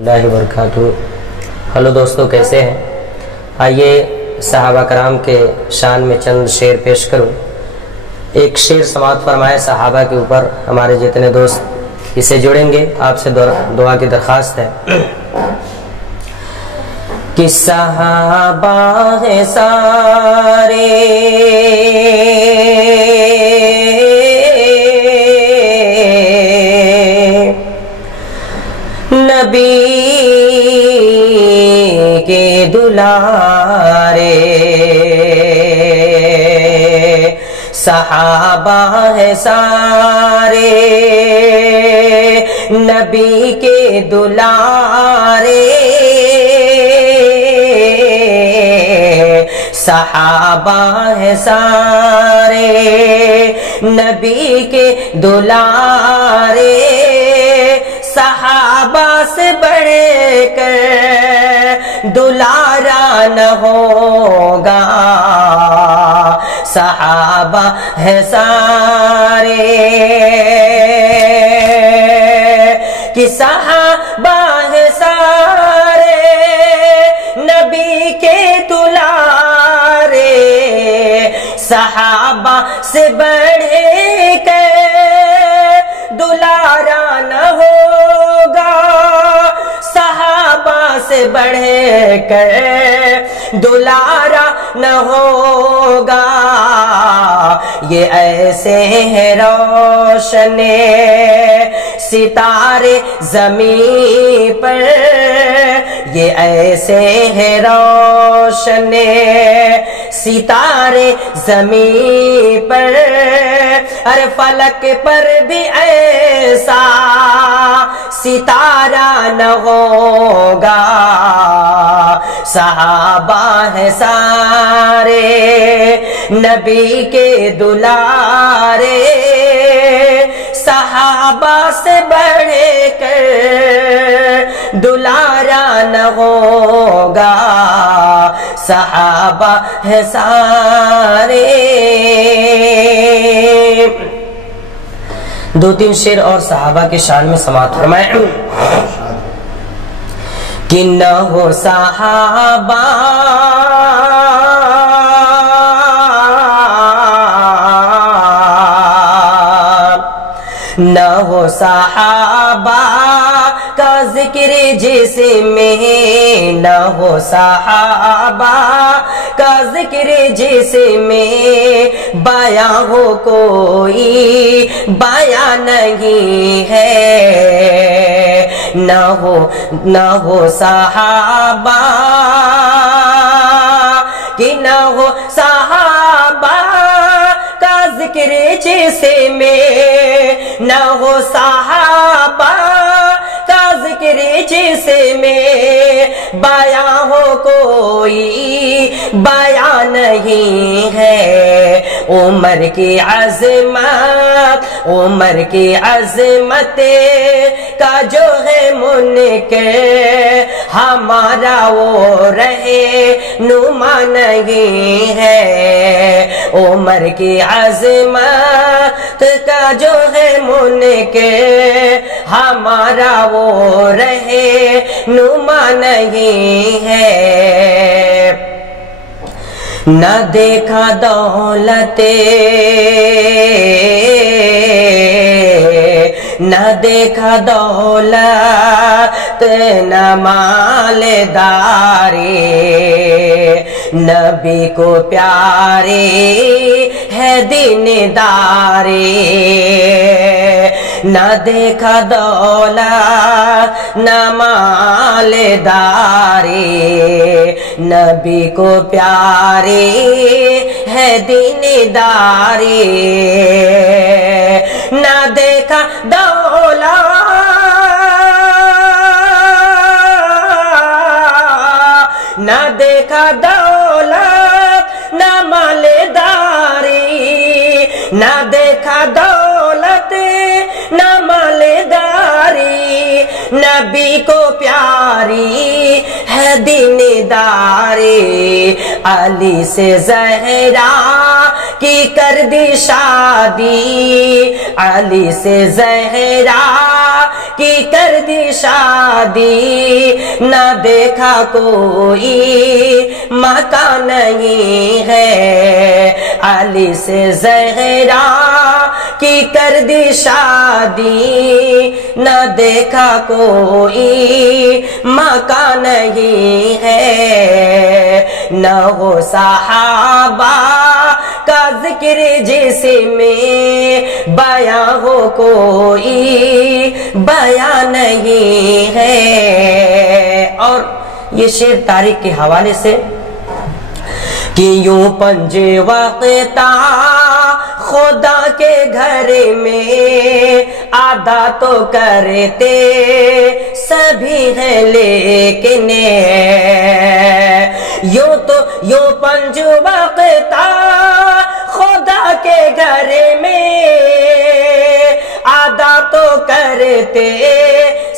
اللہ وبرکاتہ۔ ہلو دوستو، کیسے ہیں؟ آئیے صحابہ کرام کے شان میں چند شعر پیش کروں۔ ایک شعر سماعت فرمائے صحابہ کے اوپر، ہمارے جتنے دوست اسے جڑیں گے آپ سے دعا کی درخواست ہے کہ صحابہ ہیں سارے نبی کے دلارے، صحابہ ہیں سارے نبی کے دلارے، صحابہ ہیں سارے نبی کے دلارے، صحابہ سے بڑھ کر دلارا نہ ہوگا، صحابہ ہیں سارے کہ صحابہ ہیں سارے نبی کے دلارے، صحابہ سے بڑھ کر دلارا نہ ہوگا، صحابہ سے بڑھ کر دلارا نہ ہوگا، یہ ایسے ہیں روشن ستارے زمین پر، یہ ایسے ہیں روشن ستارے زمین پر، ہر فلک پر بھی ایسا ستارہ نہ ہوگا، صحابہ ہیں سارے نبی کے دلارے، صحابہ سے بڑھ کر دلارا نہ ہوگا، صحابہ ہیں سارے۔ دو تین شعر اور صحابہ کے شان میں سماعت فرمائیں کہ نہ ہو صحابہ نہ ہو صحابہ کا ذکر جس میں، نہ ہو صحابہ کا ذکر جس میں بیاں ہو کوئی بیاں نہیں ہے، نہ ہو صحابہ کہ نہ ہو صحابہ کا ذکر جس میں، نہ ہو صحابہ کا ذکر جس میں بیاں ہو کوئی بیاں نہیں ہے، عمر کی عظمت، عمر کی عظمت کا جو ہے منکر، ہمارا وہ رہے نما نہیں ہے، عمر کی عظمت کا جو ہے منکر، ہمارا وہ رہے نما نہیں ہے، نہ دیکھا دولت نہ دیکھا دولت نہ مالداری، نبی کو پیاری ہے دینداری، نہ دیکھا دولت نہ مالداری، نبی کو پیاری ہے دینداری، نہ دیکھا دولت نہ دیکھا دولت نہ مالداری، نہ دیکھا دولت نہ مالداری، نبی کو پیاری ہے دینداری، علی سے زہرا کی کر دی شادی، علی سے زہرا کی کر دی شادی، نہ دیکھا کوئی مکان نہیں ہے، علی سے زہرا کی کر دی شادی، نہ دیکھا کوئی مکان نہیں ہے، نہ ہو صحابہ کا ذکر جس میں بیاں ہو کوئی بیاں نہیں ہے۔ اور یہ شعر تاریخ کے حوالے سے کہ یوں پنج وقتا خدا کے گھر میں آدھا تو کرتے سبھی ہیں لیکن یوں پنج وقتا خدا کے گھر میں آدھا تو کرتے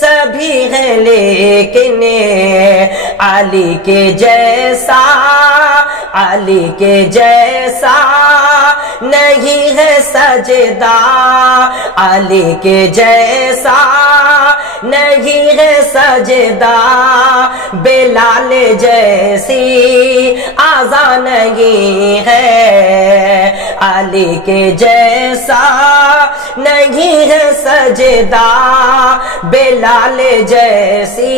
سبھی ہیں لیکن علی کے جیسا، علی کے جیسا نہیں ہے سجدہ، علی کے جیسا نہیں ہے سجدہ، بلال جیسی آذان نہیں ہے، علی کے جیسا نہیں ہے سجدہ، بلال جیسی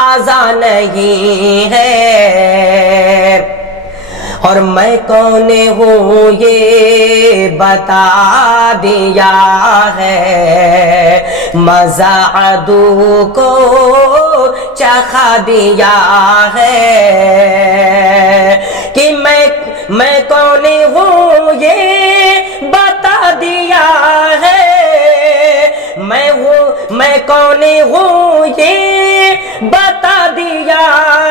آذان نہیں ہے۔ اور میں کون ہوں یہ بتا دیا ہے، مزہ عدو کو چکھا دیا ہے، کہ میں کون ہوں یہ بتا دیا ہے، میں کون ہوں یہ بتا دیا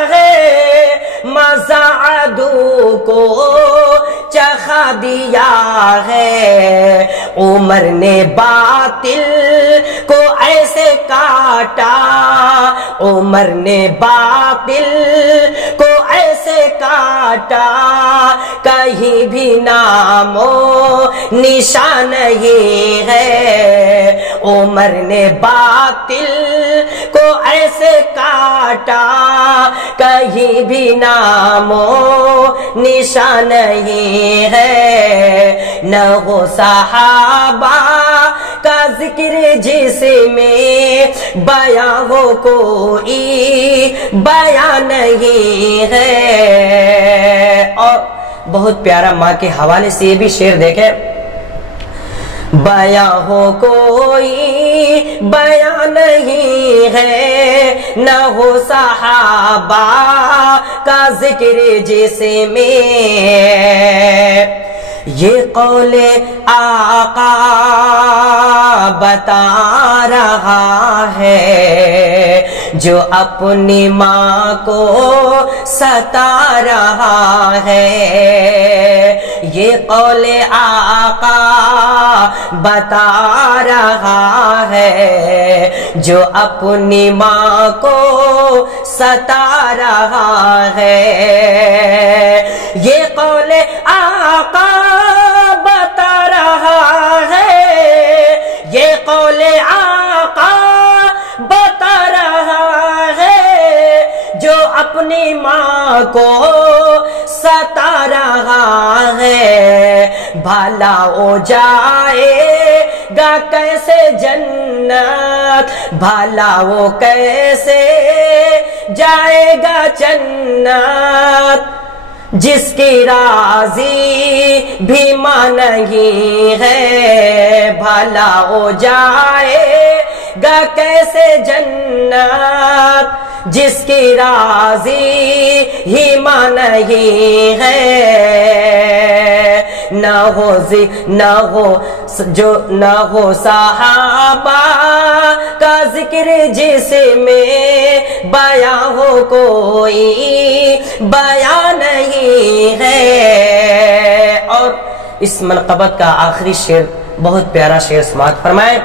ہے، مزہ عدو کو چکھا دیا ہے، عمر نے باطل کو ایسے کاٹا، عمر نے باطل کو ایسے کاٹا، کہیں بھی نام و نشان نہیں ہے، عمر نے باطل کو ایسے کاٹا، کہیں بھی نام و نشان نہیں ہے، نہ ہو صحابہ کا ذکر جس میں بیاں ہو کوئی بیاں نہیں ہے۔ اور بہت پیارا ماں کے حوالے سے یہ بھی شعر دیکھیں، بیاں ہو کوئی بیاں نہیں ہے، نہ ہو صحابہ کا ذکر جس میں یہ قول آقا بتا رہا ہے، جو اپنی ماں کو ستا رہا ہے، یہ قول آقا بتا رہا ہے، جو اپنی ماں کو ستا رہا ہے، یہ قول آقا بتا رہا ہے، یہ قول آقا بتا رہا ہے، جو اپنی ماں کو ستا رہا ہے، بھلا ہو جائے گا کیسے جنت، بھلا وہ کیسے جائے گا جنت، جس کی راضی بھی ماں نہیں ہے، بھلا ہو جائے گا کیسے جنت، جس کی راضی ہی ماں نہیں ہے، نہ ہو صحابہ کا ذکر جس میں بیاں ہو کوئی بیاں نہیں ہے۔ اور اس منقبت کا آخری شعر بہت پیارا شعر سماعت فرمائے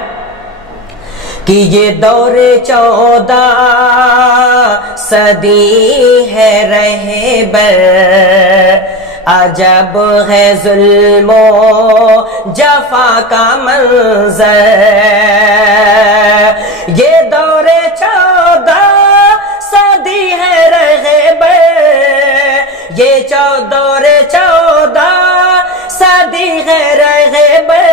کہ یہ دور 14 صدی ہے رہبر، عجب ہے ظلم و جفا کا منظر، یہ دور 14 صدی ہے رہبر، یہ دور 14 صدی ہے رہبر،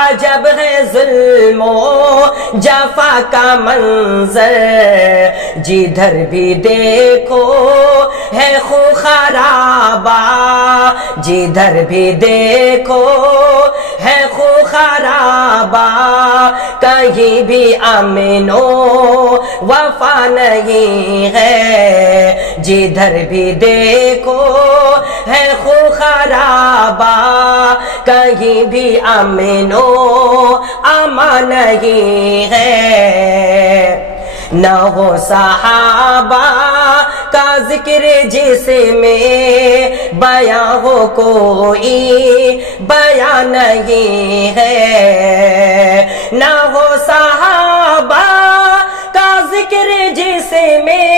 عجب ہے ظلم و جفا کا منظر، جدھر بھی دیکھو ہے خو خرابہ، جدھر بھی دیکھو ہے خو خرابہ، کہیں بھی امن و وفا نہیں ہے، جدھر بھی دیکھو ہے خو خرابہ، کہیں بھی امن و امان نہیں ہے۔ نہ ہو صحابہ کا ذکر جس میں بیاں ہو کوئی بیان نہیں ہے، نہ ہو صحابہ کا ذکر جس میں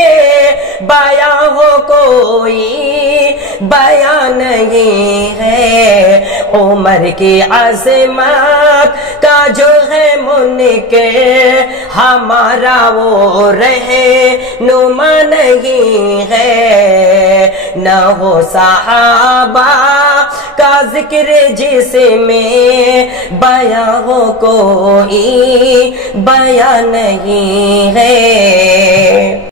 بیاں ہو کوئی بیان نہیں ہے، عمر کی عظمت کا جو ہے منکر، ہمارا وہ رہنما نہیں ہے، نہ ہو صحابہ کا ذکر جس میں بیاں ہو کوئی بیان نہیں ہے۔